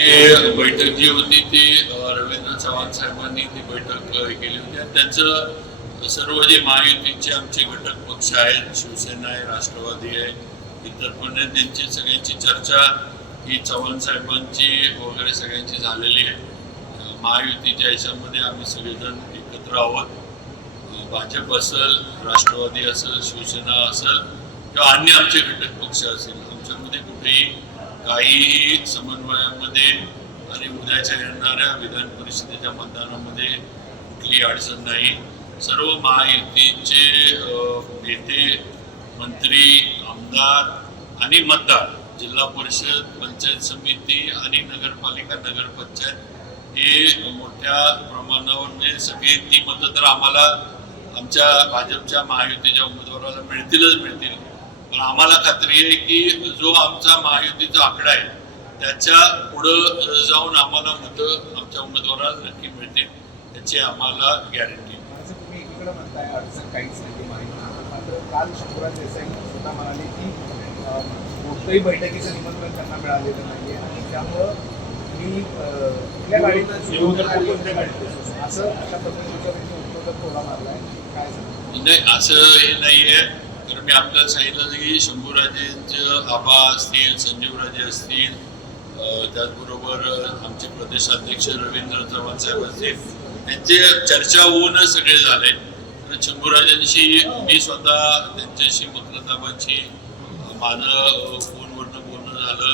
बैठक जी होती ती रवींद्र चव्हाण साहेबांनी ती बैठक केली होती आणि त्यांचं सर्व जे महायुतीचे आमचे घटक पक्ष आहेत, शिवसेना आहे, राष्ट्रवादी आहे, इतर पण त्यांची सगळ्यांची चर्चा ही चव्हाण साहेबांची वगैरे सगळ्यांची झालेली आहे. महायुतीच्या याच्यामध्ये आम्ही सगळेजण एकत्र आहोत. भाजप असेल, राष्ट्रवादी असेल, शिवसेना असेल किंवा अन्य आमचे घटक पक्ष असेल, आमच्यामध्ये कुठेही काही समन्वयामध्ये आणि उद्याच्या येणाऱ्या विधान परिषदेच्या मतदानामध्ये कुठली अडचण नाही. सर्व महायुतीचे नेते, मंत्री, आमदार आणि मतदार, जिल्हा परिषद, पंचायत समिती आणि नगरपालिका, नगरपंचायत हे मोठ्या प्रमाणावर म्हणजे सगळी ती मतं तर आम्हाला आमच्या भाजपच्या महायुतीच्या उमेदवाराला मिळतीलच मिळतील. पण आम्हाला खात्री आहे की जो आमचा महायुतीचा आकडा आहे त्याच्या पुढं जाऊन आम्हाला मतं आमच्या उमेदवाराला नक्की मिळतील याची आम्हाला गॅरंटी. तुम्ही एकीकडे म्हणताय अडचण काहीच नाही माहिती, मात्र काल शंभूराज देसाई स्वतः म्हणाले की कोणत्याही बैठकीचं निमंत्रण त्यांना मिळालेलं नाहीये आणि त्यामुळं मी कुठल्या गाडीनं असं अशा पद्धतीचा उत्तर तोडा मारलाय. काय नाही, असं हे नाहीये. तर मी आपल्याला सांगितलं की शंभूराजेंचे आबा असतील, संजीवराजे असतील, त्याचबरोबर आमचे प्रदेशाध्यक्ष रवींद्र चव्हाण साहेब असतील, त्यांचे चर्चा होऊनच सगळे झाले. तर शंभूराजांशी मी स्वतः त्यांच्याशी मतदाबांशी माझं फोनवरनं बोलणं झालं,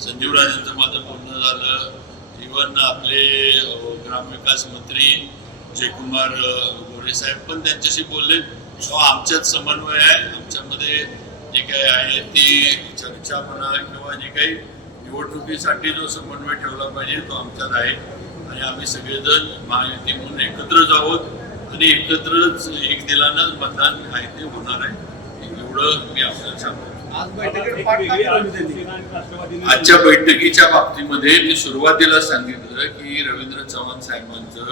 संजीवराजांचं माझं बोलणं झालं. इव्हन आपले ग्रामविकास मंत्री जयकुमार गोरे साहेब पण त्यांच्याशी बोलले. आमच्यात समन्वय आहे. आमच्यामध्ये जे काही आहे ती चर्चा म्हणा किंवा जे काही निवडणुकीसाठी जो समन्वय ठेवला पाहिजे तो आमच्यात आहे आणि आम्ही सगळेजण महायुती म्हणून एकत्रच आहोत आणि एकत्रच एक दिलानंच मतदान आहे ते होणार आहे. एवढं मी आपल्याला सांगतो. आजच्या बैठकीच्या बाबतीमध्ये मी सुरुवातीला सांगितलं की रवींद्र चव्हाण साहेबांचं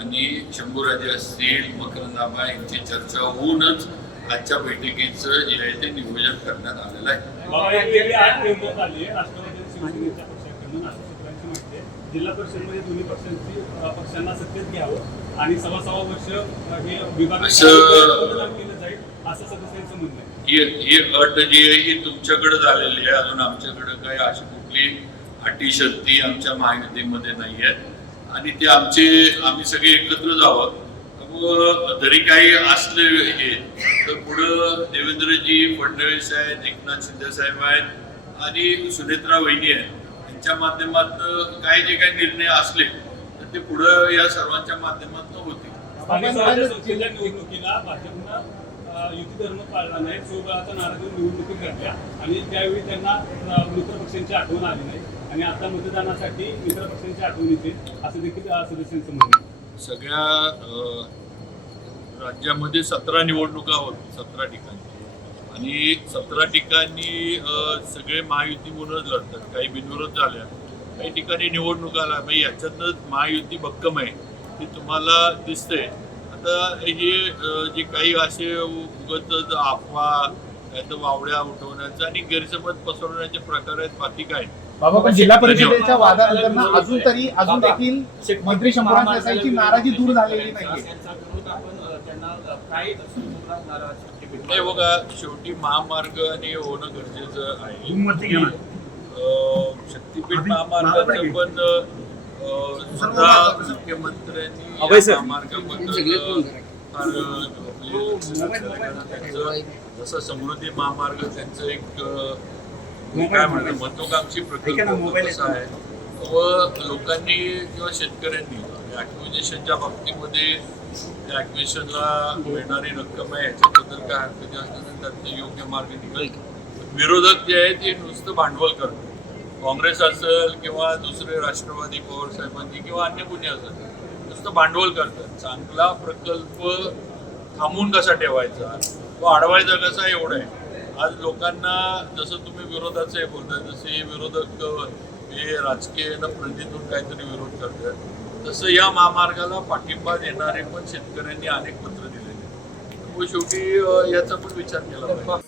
आणि शंभूराजे असतील, मकरंद आबा यांची चर्चा होऊनच आजच्या बैठकीचं जे आहे ते नियोजन करण्यात आलेलं आहे. जिल्हा परिषदेमध्ये दोन्ही पक्षांना सत्तेत घ्यावं आणि 6.25 वर्ष हे विभाग केलं जाईल असं सदस्यांचं म्हणणं आहे. ही अट जी आहे ही तुमच्याकडे झालेली आहे. अजून आमच्याकडे काही अशी कुठली अटी शर्ती आमच्या महायुतीमध्ये नाही आहेत आणि ते आम्ही सगळे एकत्र जावं. जरी काही असले हे तर पुढं देवेंद्रजी फडणवीस आहेत, एकनाथ शिंदे साहेब आहेत आणि सुनेत्रा वहिनी आहेत. त्यांच्या माध्यमातून काही जे काही निर्णय असले तर ते पुढं या सर्वांच्या माध्यमातून होतील. निवडणुकीला भाजपनं युती धर्म पाळला नाही, स्वबळाचा नारा देऊन निवडणुकीत घडल्या आणि त्यावेळी त्यांना मित्रपक्षांची आठवण आली नाही आणि आता मतदानासाठी मित्रपक्षांची आठवण येते असं देखील सदस्यांचं म्हणणं. सगळ्या राज्यामध्ये 17 निवडणुका होत, 17 ठिकाणी आणि 17 ठिकाणी सगळे महायुती म्हणूनच लढतात. काही बिनविरोध झाल्या, काही ठिकाणी निवडणुका आल्या. याच्यातच महायुती भक्कम आहे ती तुम्हाला दिसते. आता हे जे काही असे उगत अफवा वावड्या उठवण्याचा आणि गैरसमज पसरवण्याचे प्रकार आहेत, बाकी काय. बाबा, पण जिल्हा परिषदेच्या वादानंतर अजून देखील मंत्री शंभूराज देसाईची नाराजी दूर झालेली नाहीये. नाही बघा, शेवटी महामार्ग आणि होणं गरजेचं आहे. शक्तीपीठ महामार्गाचं पण स्वतः मुख्यमंत्र्यांनी महामार्गाबद्दल जसं समृद्धी महामार्ग त्यांचं एक काय म्हणतात महत्वाकांक्षी प्रकल्प कसा आहे व लोकांनी किंवा शेतकऱ्यांनी ॲक्विजिशनच्या बाबतीमध्ये त्या ॲक्विजिशनला मिळणारी रक्कम आहे याच्याबद्दल काय हरकती असताना त्यातनं योग्य मार्ग निघेल. विरोधक जे आहेत ते नुसतं भांडवल करतात. काँग्रेस असेल किंवा दुसरे राष्ट्रवादी पवार साहेबांनी किंवा अन्य कुणी असेल नुसतं भांडवल करतात. चांगला प्रकल्प थांबून कसा ठेवायचा, तो अडवायचा कसा, एवढं आहे. आज लोकांना जसं तुम्ही विरोधाचं हे बोलताय, जसे विरोधक हे राजकीयनं प्रणितून काहीतरी विरोध करतात, तसं या महामार्गाला पाठिंबा देणारे पण शेतकऱ्यांनी अनेक पत्र दिलेले. शेवटी याचा पण विचार केला पाहिजे.